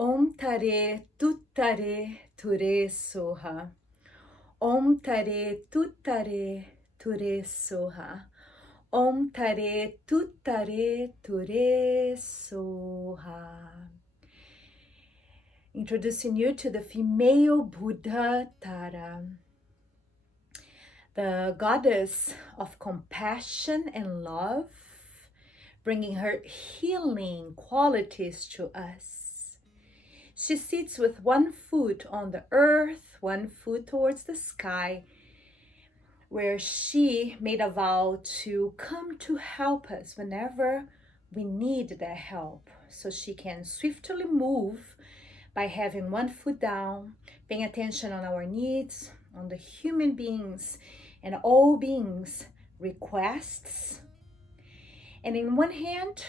Om Tare Tuttare Ture Soha. Om Tare Tuttare Ture Soha. Om Tare Tuttare Ture Soha. Introducing you to the female Buddha Tara, the goddess of compassion and love, bringing her healing qualities to us. She sits with one foot on the earth, one foot towards the sky, where she made a vow to come to help us whenever we need that help, so she can swiftly move by having one foot down, paying attention on our needs, on the human beings and all beings' requests. And in one hand,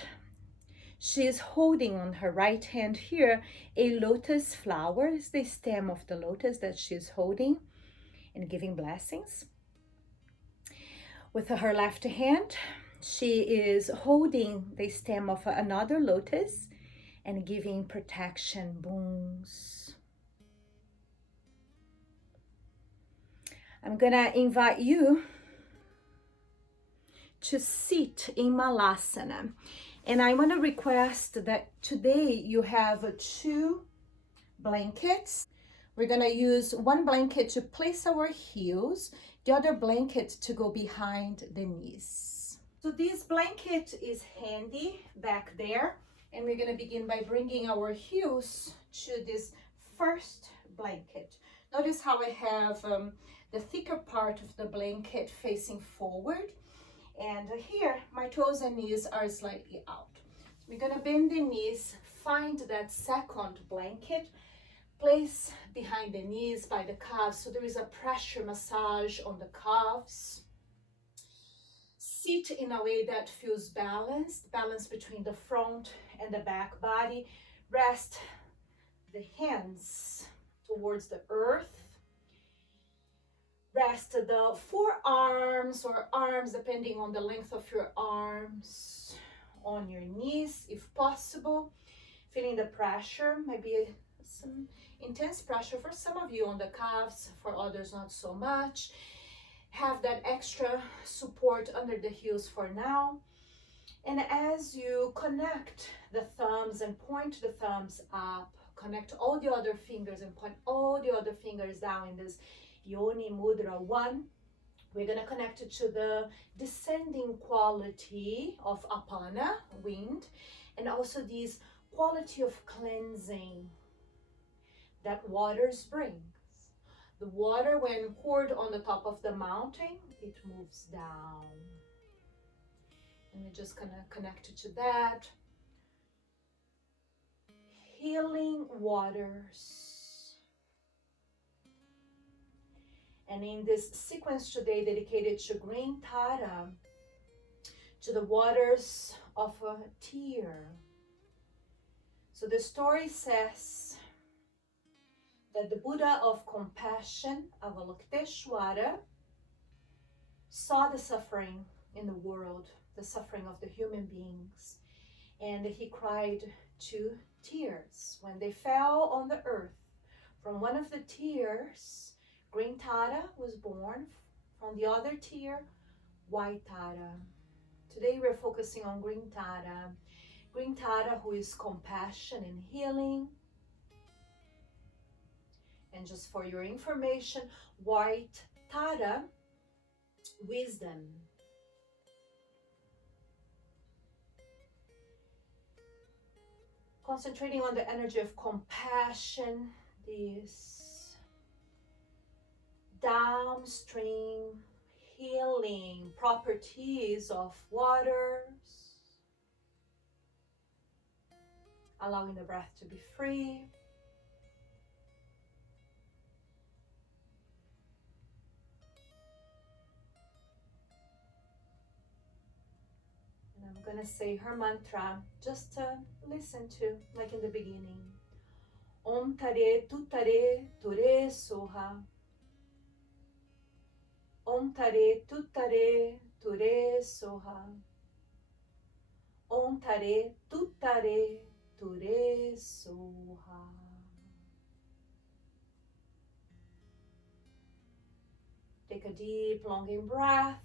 she is holding on her right hand here a lotus flower. It's the stem of the lotus that she is holding and giving blessings. With her left hand, she is holding the stem of another lotus and giving protection boons. I'm gonna invite you to sit in Malasana. And I want to request that today you have 2 blankets. We're going to use one blanket to place our heels, the other blanket to go behind the knees. So this blanket is handy back there, and we're going to begin by bringing our heels to this first blanket. Notice how I have the thicker part of the blanket facing forward, and here my toes and knees are slightly out. We're going to bend the knees, find that second blanket, place behind the knees by the calves, so there is a pressure massage on the calves. Sit in a way that feels balanced, balance between the front and the back body. Rest the hands towards the earth. Rest the forearms or arms, depending on the length of your arms, on your knees if possible. Feeling the pressure, maybe some intense pressure for some of you on the calves, for others not so much. Have that extra support under the heels for now. And as you connect the thumbs and point the thumbs up, connect all the other fingers and point all the other fingers down in this Yoni Mudra 1. We're going to connect it to the descending quality of Apana, wind, and also this quality of cleansing that waters brings. The water, when poured on the top of the mountain, it moves down. And we're just going to connect it to that. Healing waters. And in this sequence today dedicated to Green Tara, to the waters of a tear. So the story says that the Buddha of compassion, Avalokiteshvara, saw the suffering in the world, the suffering of the human beings, and he cried 2 tears. When they fell on the earth, from one of the tears, Green Tara was born. From the other tear, White Tara. Today we're focusing on Green Tara. Green Tara, who is compassion and healing. And just for your information, White Tara, wisdom. Concentrating on the energy of compassion, this downstream healing properties of waters, allowing the breath to be free. And I'm gonna say her mantra just to listen to, like in the beginning. Om Tare Tuttare Ture Soha. Om Tare Tuttare Ture Soha. Om Tare Tuttare Ture Soha. Take a deep, longing breath.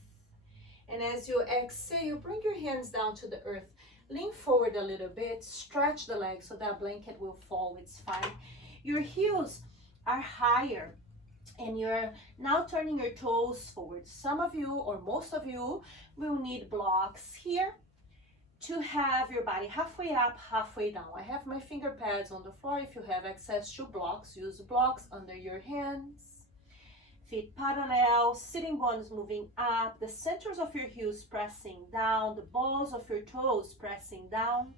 And as you exhale, bring your hands down to the earth. Lean forward a little bit. Stretch the legs so that blanket will fall. It's fine. Your heels are higher. And you're now turning your toes forward. Some of you, or most of you, will need blocks here to have your body halfway up, halfway down. I have my finger pads on the floor. If you have access to blocks, use blocks under your hands. Feet parallel, sitting bones moving up, the centers of your heels pressing down, the balls of your toes pressing down.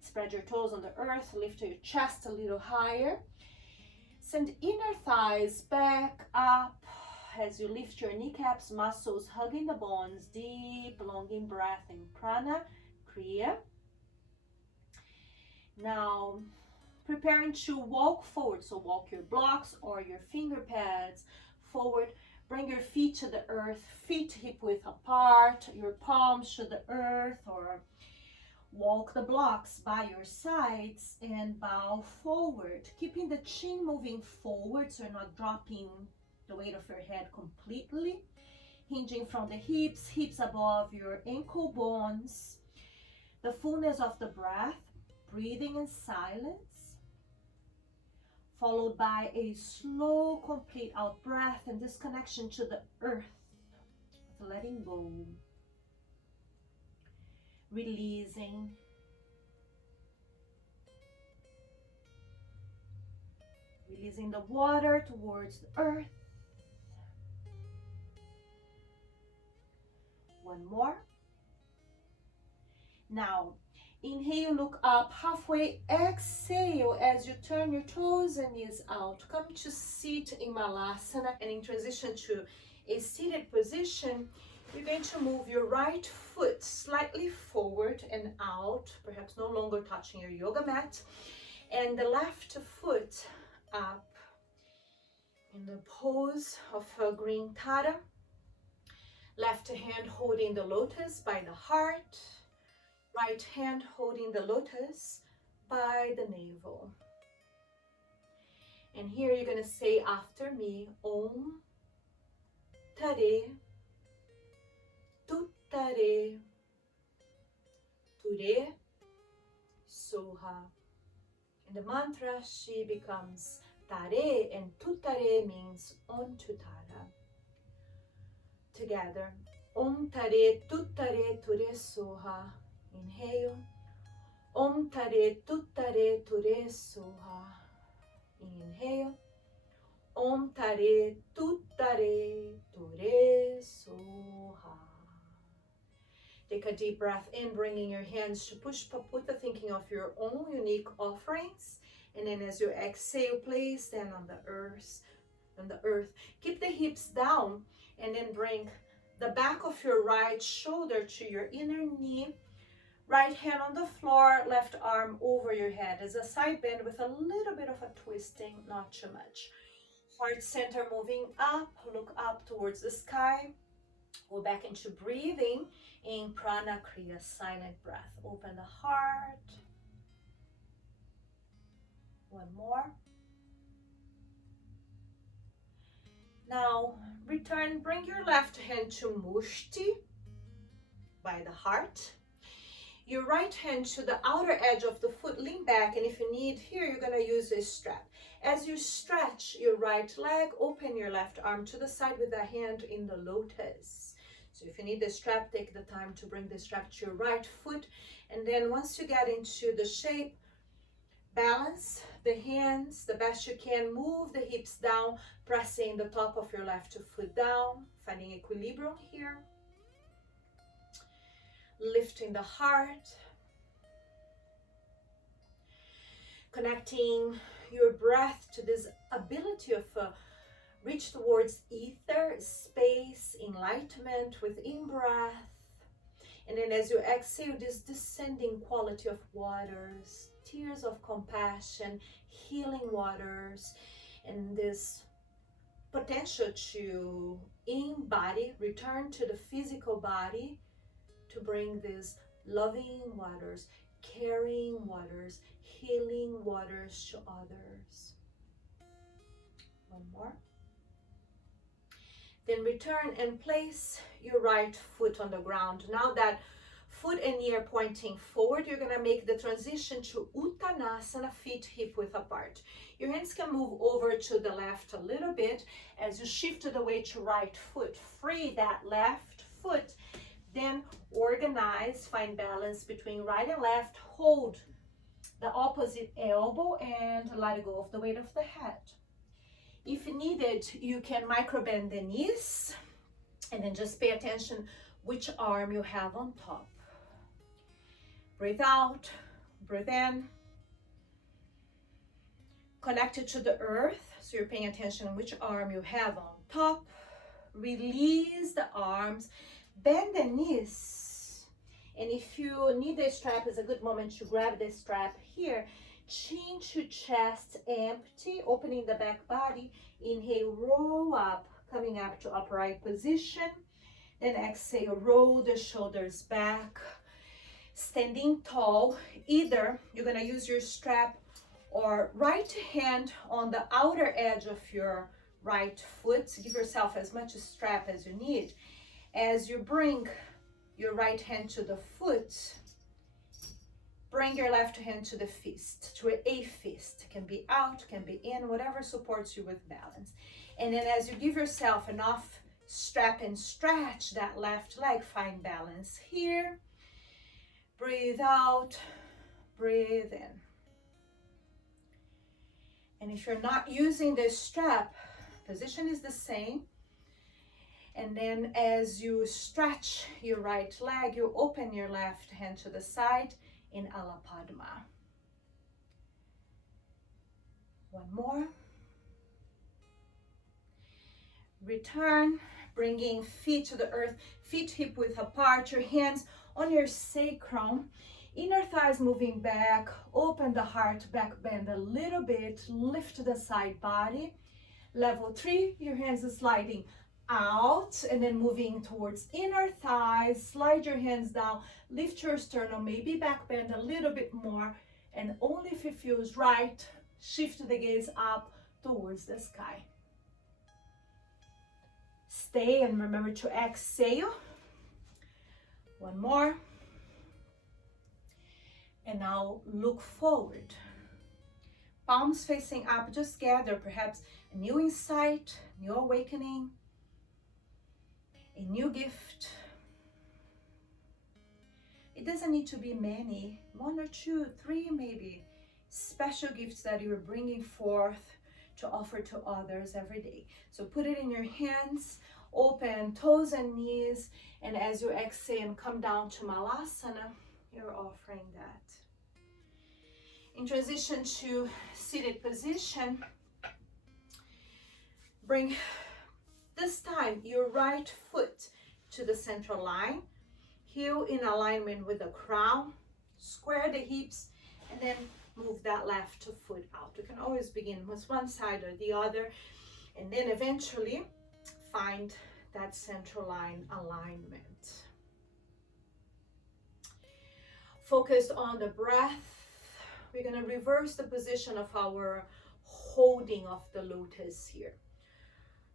Spread your toes on the earth, lift your chest a little higher. Send inner thighs back up as you lift your kneecaps, muscles hugging the bones. Deep, longing breath in prana, kriya. Now, preparing to walk forward. So walk your blocks or your finger pads forward. Bring your feet to the earth, feet hip width apart, your palms to the earth, or walk the blocks by your sides and bow forward, keeping the chin moving forward so you're not dropping the weight of your head completely. Hinging from the hips, hips above your ankle bones. The fullness of the breath, breathing in silence, followed by a slow, complete out breath and this connection to the earth, letting go, releasing, releasing the water towards the earth. One more. Now, inhale, look up halfway. Exhale as you turn your toes and knees out. Come to sit in Malasana, and in transition to a seated position, you're going to move your right foot slightly forward and out, perhaps no longer touching your yoga mat, and the left foot up in the pose of a green Tara. Left hand holding the lotus by the heart. Right hand holding the lotus by the navel. And here you're going to say after me, Om Tare Tuttare Ture Soha. And the mantra, she becomes Tare, and Tuttare means onto Tara. Together, Om Tare Tuttare Ture Soha. Inhale. Om Tare Tuttare Ture Soha. Inhale. Om Tare Tuttare Ture Soha. Take a deep breath in, bringing your hands to Push Paputa, thinking of your own unique offerings. And then as you exhale, place them on the earth. Keep the hips down, and then bring the back of your right shoulder to your inner knee. Right hand on the floor, left arm over your head as a side bend with a little bit of a twisting, not too much. Heart center moving up, look up towards the sky. Go back into breathing in Prana Kriya, silent breath. Open the heart. One more. Now return, bring your left hand to Mushti by the heart. Your right hand to the outer edge of the foot, lean back, and if you need here, you're going to use a strap. As you stretch your right leg, open your left arm to the side with the hand in the lotus. So if you need the strap, take the time to bring the strap to your right foot. And then once you get into the shape, balance the hands the best you can. Move the hips down, pressing the top of your left foot down, finding equilibrium here. Lifting the heart, connecting your breath to this ability of reach towards ether, space, enlightenment with in-breath. And then as you exhale, this descending quality of waters, tears of compassion, healing waters, and this potential to embody, return to the physical body, to bring these loving waters carrying waters, healing waters to others. One more. Then return and place your right foot on the ground. Now that foot and knee are pointing forward, you're going to make the transition to Uttanasana, feet hip width apart. Your hands can move over to the left a little bit as you shift the weight to right foot. Free that left foot. Then organize, find balance between right and left. Hold the opposite elbow and let go of the weight of the head. If needed, you can micro bend the knees and then just pay attention which arm you have on top. Breathe out, breathe in. Connected to the earth, so you're paying attention which arm you have on top. Release the arms, bend the knees. And if you need a strap, it's a good moment to grab the strap here. Chin to chest empty, opening the back body. Inhale, roll up, coming up to upright position. Then exhale, roll the shoulders back. Standing tall, either you're gonna use your strap or right hand on the outer edge of your right foot. Give yourself as much strap as you need. As you bring your right hand to the foot, bring your left hand to the fist, to a fist. Can be out, can be in, whatever supports you with balance. And then as you give yourself enough strap and stretch that left leg, find balance here. Breathe out, breathe in. And if you're not using this strap, position is the same. And then as you stretch your right leg, you open your left hand to the side in Alapadma. One more. Return, bringing feet to the earth, feet hip width apart, your hands on your sacrum, inner thighs moving back, open the heart, back bend a little bit, lift the side body. Level 3, your hands are sliding out and then moving towards inner thighs, slide your hands down, lift your sternum, maybe back bend a little bit more, and only if it feels right, shift the gaze up towards the sky. Stay and remember to exhale. One more. And now look forward. Palms facing up, just gather perhaps a new insight, new awakening, a new gift. It doesn't need to be many, 1 or 2, 3 maybe, special gifts that you're bringing forth to offer to others every day. So put it in your hands, open toes and knees, and as you exhale and come down to Malasana, you're offering that. In transition to seated position, bring this time your right foot to the central line, heel in alignment with the crown, square the hips, and then move that left foot out. You can always begin with one side or the other, and then eventually find that central line alignment. Focus on the breath. We're going to reverse the position of our holding of the lotus here.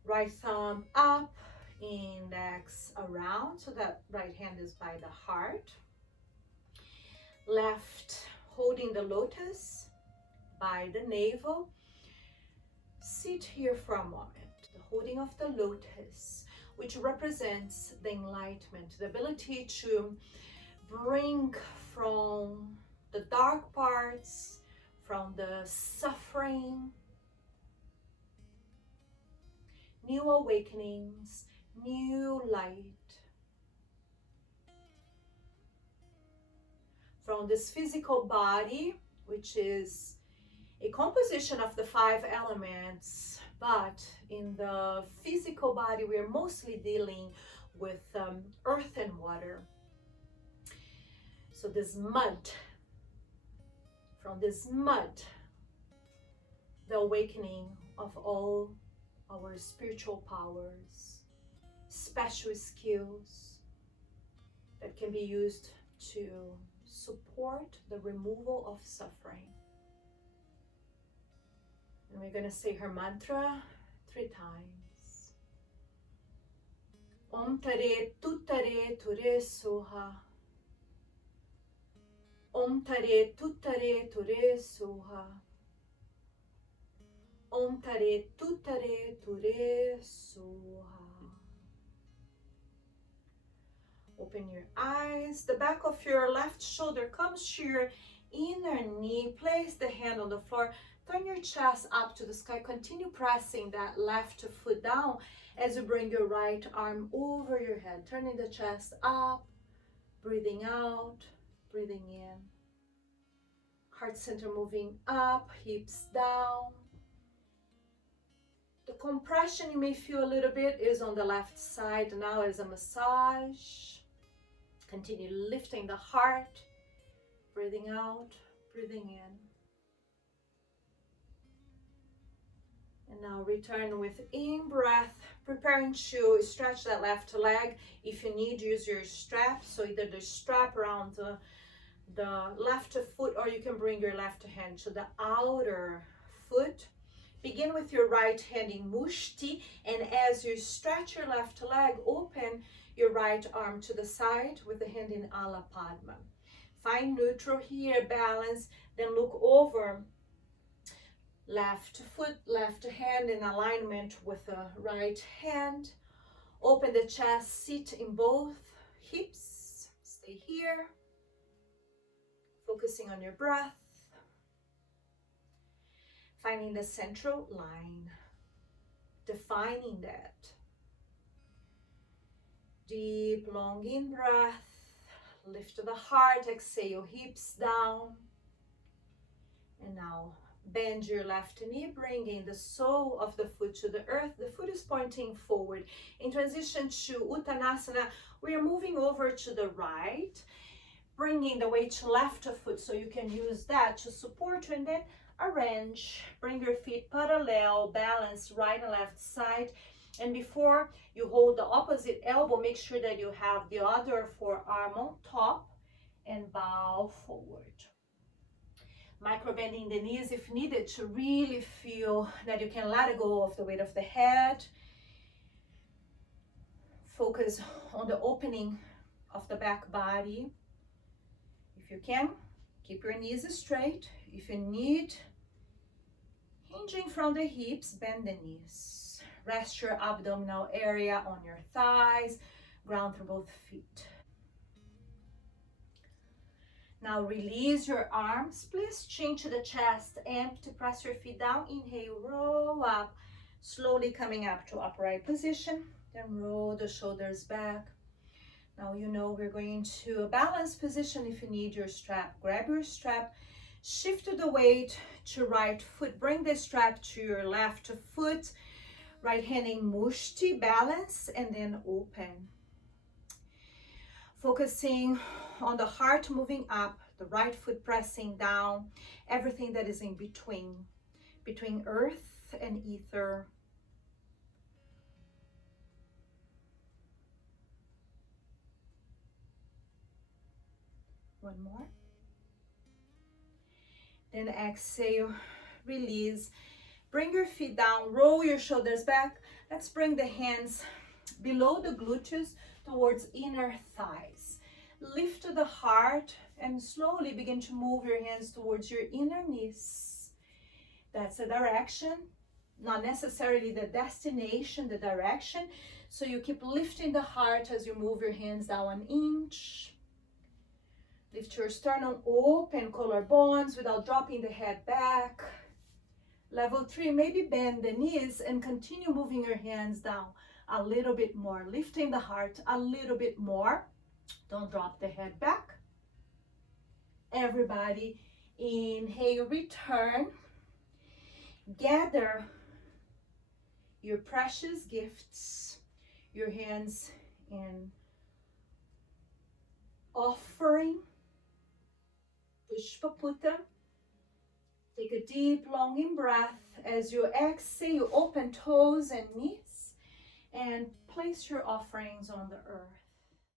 Right thumb up, index around, so that right hand is by the heart. Left holding the lotus by the navel. Sit here for a moment. The holding of the lotus, which represents the enlightenment, the ability to bring from the dark parts, from the suffering, new awakenings, new light. From this physical body, which is a composition of the 5 elements, but in the physical body, we are mostly dealing with earth and water. So this mud, from this mud, the awakening of all our spiritual powers, special skills that can be used to support the removal of suffering. And we're going to say her mantra 3 times. Om Tare Tutare Ture Soha. Om Tare Tutare Ture Soha. Om Tare Tutare Ture Soha. Open your eyes. The back of your left shoulder comes to your inner knee. Place the hand on the floor. Turn your chest up to the sky. Continue pressing that left foot down as you bring your right arm over your head. Turning the chest up, breathing out, breathing in. Heart center moving up, hips down. The compression you may feel a little bit is on the left side now as a massage. Continue lifting the heart, breathing out, breathing in. And now return with in-breath, preparing to stretch that left leg. If you need, use your strap. So either the strap around the left foot, or you can bring your left hand to the outer foot. Begin with your right hand in mushti, and as you stretch your left leg, open your right arm to the side with the hand in Ala Padma. Find neutral here, balance, then look over. Left foot, left hand in alignment with the right hand. Open the chest, sit in both hips. Stay here. Focusing on your breath. Finding the central line. Defining that. Deep, long in breath. Lift the heart, exhale, hips down. And now bend your left knee, bringing the sole of the foot to the earth. The foot is pointing forward. In transition to Uttanasana, we are moving over to the right, bringing the weight to left foot, so you can use that to support you, and then arrange. Bring your feet parallel, balance right and left side. And before you hold the opposite elbow, make sure that you have the other forearm on top and bow forward. Micro bending the knees if needed to really feel that you can let go of the weight of the head. Focus on the opening of the back body. If you can, keep your knees straight. If you need, hinging from the hips, bend the knees. Rest your abdominal area on your thighs, ground through both feet. Now release your arms, please chin to the chest, empty, press your feet down, inhale, roll up, slowly coming up to upright position, then roll the shoulders back. Now you know we're going to a balanced position. If you need your strap, grab your strap, shift the weight to right foot, bring the strap to your left foot, right hand in mushti, balance, and then open. Focusing on the heart moving up, the right foot pressing down, everything that is in between earth and ether. One more. Then exhale, release. Bring your feet down, roll your shoulders back. Let's bring the hands below the gluteus towards inner thighs. Lift the heart and slowly begin to move your hands towards your inner knees. That's the direction, not necessarily the destination, the direction. So you keep lifting the heart as you move your hands down 1 inch. Lift your sternum, open collarbones without dropping the head back. Level 3, maybe bend the knees and continue moving your hands down a little bit more, lifting the heart a little bit more. Don't drop the head back. Everybody, inhale, return. Gather your precious gifts, your hands in offering, Pushpaputta. Take a deep, long in breath. As you exhale, you open toes and knees and place your offerings on the earth.